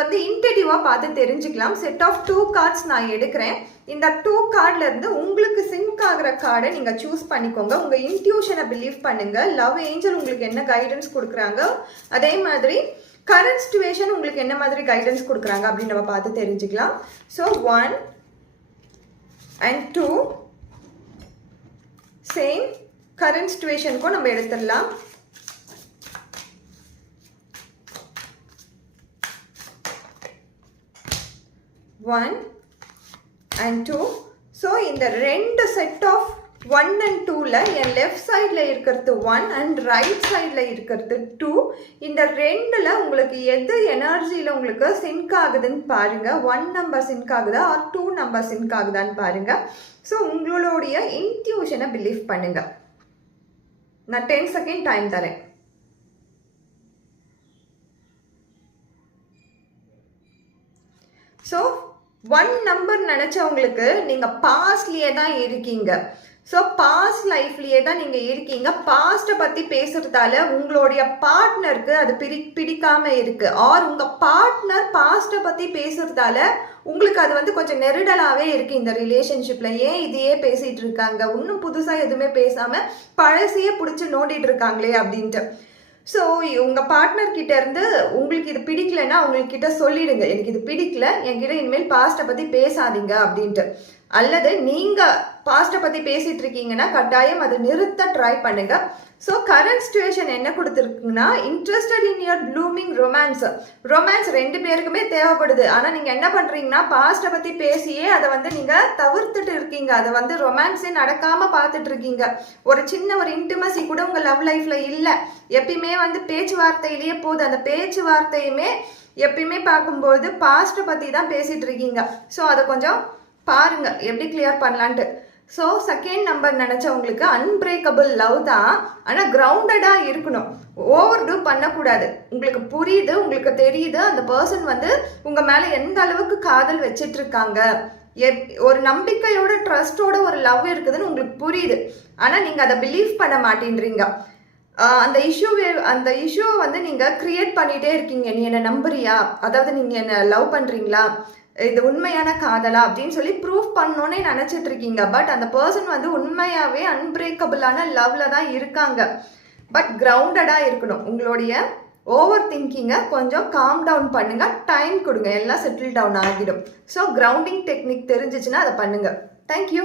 வந்து இன்டெடிவாக பார்த்து தெரிஞ்சுக்கலாம். செட் ஆஃப் 2 கார்ட்ஸ் நான் எடுக்கிறேன். இந்த 2 கார்டில் இருந்து உங்களுக்கு சிங்க் ஆகிற கார்டை நீங்கள் சூஸ் பண்ணிக்கோங்க. உங்கள் இன்ட்யூஷனை பிலீவ் பண்ணுங்கள். லவ் ஏஞ்சல் உங்களுக்கு என்ன கைடன்ஸ் கொடுக்குறாங்க, அதே மாதிரி கரண்ட் சிச்சுவேஷன் உங்களுக்கு என்ன மாதிரி கைடன்ஸ் கொடுக்குறாங்க அப்படின்னு நம்ம பார்த்து தெரிஞ்சுக்கலாம். ஸோ 1 and 2 சேம் கரண்ட் சிச்சுவேஷனுக்கும் நம்ம எடுத்துடலாம். One and 2. ஸோ இந்த ரெண்டு செட் ஆஃப் 1 and 2ல என் லெஃப்ட் சைடில் இருக்கிறது 1 அண்ட் ரைட் சைடில் இருக்கிறது 2. இந்த ரெண்டில் உங்களுக்கு எது எனர்ஜியில் உங்களுக்கு சிங்க் ஆகுதுன்னு பாருங்கள். 1 நம்பர் சிங்க் ஆகுதா ஆர் 2 நம்பர் சிங்க் ஆகுதான்னு பாருங்கள். ஸோ உங்களுடைய இன்ட்யூஷனை பிலீவ் பண்ணுங்கள். நான் 10 செகண்ட் டைம் தரேன். ஸோ 1 நம்பர் நினச்சவங்களுக்கு நீங்கள் பாஸ்ட்லேயே தான் இருக்கீங்க. ஸோ பாஸ்ட் லைஃப்லேயே தான் நீங்கள் இருக்கீங்க. பாஸ்ட்டை பற்றி பேசுகிறதால உங்களுடைய பார்ட்னருக்கு அது பிடிக்காமல் இருக்குது. ஆர் உங்கள் பார்ட்னர் பாஸ்ட்டை பற்றி பேசுகிறதால உங்களுக்கு அது வந்து கொஞ்சம் நெருடலாகவே இருக்குது இந்த ரிலேஷன்ஷிப்பில். ஏன் இதையே பேசிகிட்டு இருக்காங்க, இன்னும் புதுசாக எதுவுமே பேசாமல் பழசையே பிடிச்சி நோண்டிட்டு இருக்காங்களே அப்படின்ட்டு. ஸோ உங்கள் பார்ட்னர்கிட்ட இருந்து உங்களுக்கு இது பிடிக்கலைன்னா அவங்கக்கிட்ட சொல்லிடுங்க, எனக்கு இது பிடிக்கல, என்கிட்ட இனிமேல் பாஸ்ட்டை பற்றி பேசாதீங்க அப்படின்ட்டு. அல்லது நீங்கள் பாஸ்ட்டை பற்றி பேசிகிட்டு இருக்கீங்கன்னா கட்டாயம் அதை நிறுத்த ட்ரை பண்ணுங்கள். ஸோ கரண்ட் சிச்சுவேஷன் என்ன கொடுத்துருக்குன்னா, interested in your blooming romance. Romance 2 பேருக்குமே தேவைப்படுது. ஆனால் நீங்கள் என்ன பண்ணுறீங்கன்னா பாஸ்ட்டை பற்றி பேசியே அதை வந்து நீங்கள் தவிர்த்துட்டு இருக்கீங்க. அதை வந்து ரொமான்ஸே நடக்காமல் பார்த்துட்டு இருக்கீங்க. ஒரு சின்ன ஒரு இன்டிமசி கூட உங்கள் லவ் லைஃப்பில் இல்லை. எப்பயுமே வந்து பேச்சுவார்த்தையிலேயே போகுது. அந்த பேச்சுவார்த்தையுமே எப்பயுமே பார்க்கும்போது பாஸ்ட்டை பற்றி தான் பேசிகிட்டு இருக்கீங்க. ஸோ அதை கொஞ்சம் பாருங்க எப்படி கிளியர் பண்ணலான்ட்டு. ஸோ செகண்ட் நம்பர் நினச்சவங்களுக்கு அன்பிரேக்கபிள் லவ் தான், ஆனால் கிரவுண்டடாக இருக்கணும். ஓவர் டூ பண்ணக்கூடாது. உங்களுக்கு புரியுது, உங்களுக்கு தெரியுது அந்த பர்சன் வந்து உங்கள் மேலே எந்த அளவுக்கு காதல் வச்சிட்டு இருக்காங்க, ஒரு நம்பிக்கையோட ட்ரஸ்டோட ஒரு லவ் இருக்குதுன்னு உங்களுக்கு புரியுது. ஆனால் நீங்கள் அதை பிலீவ் பண்ண மாட்டேன்றீங்க. அந்த இஷ்யூவை வந்து நீங்கள் க்ரியேட் பண்ணிகிட்டே இருக்கீங்க. நீ என்னை நம்புறியா, அதாவது நீங்கள் என்னை லவ் பண்ணுறீங்களா, இது உண்மையான காதலா அப்படின்னு சொல்லி ப்ரூவ் பண்ணோன்னே நினச்சிட்டு இருக்கீங்க. பட் அந்த பர்சன் வந்து உண்மையாகவே அன்பிரேக்கபிளான லவ்ல தான் இருக்காங்க. பட் கிரவுண்டடாக இருக்கணும். உங்களுடைய ஓவர் திங்கிங்கை கொஞ்சம் காம் டவுன் பண்ணுங்கள், டைம் கொடுங்க, எல்லாம் செட்டில் டவுன் ஆகிடும். ஸோ கிரவுண்டிங் டெக்னிக் தெரிஞ்சிச்சுன்னா அதை பண்ணுங்கள். தேங்க்யூ.